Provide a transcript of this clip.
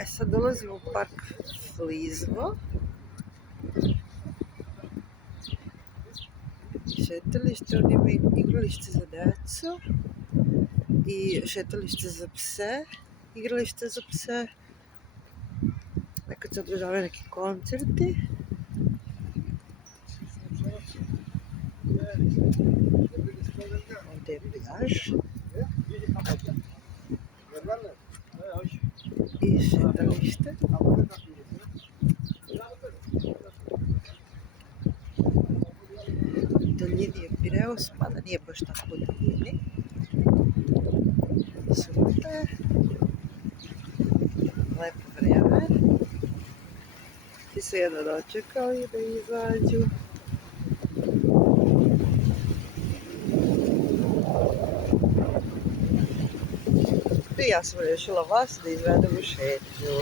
E sad dolazimo u park Flizvo. Šetalište, on ima igralište za decu i šetalište za pse, igralište za pse. Nekad se održavaju neki koncerti. Ovdje je plaž i šetalište. U daljini je Pireus, mada nije baš tako u daljini. Super. Lepo vreme. Svi su jedno dočekali da izađu. I ja sam rešila vas da izvedem u šetnju.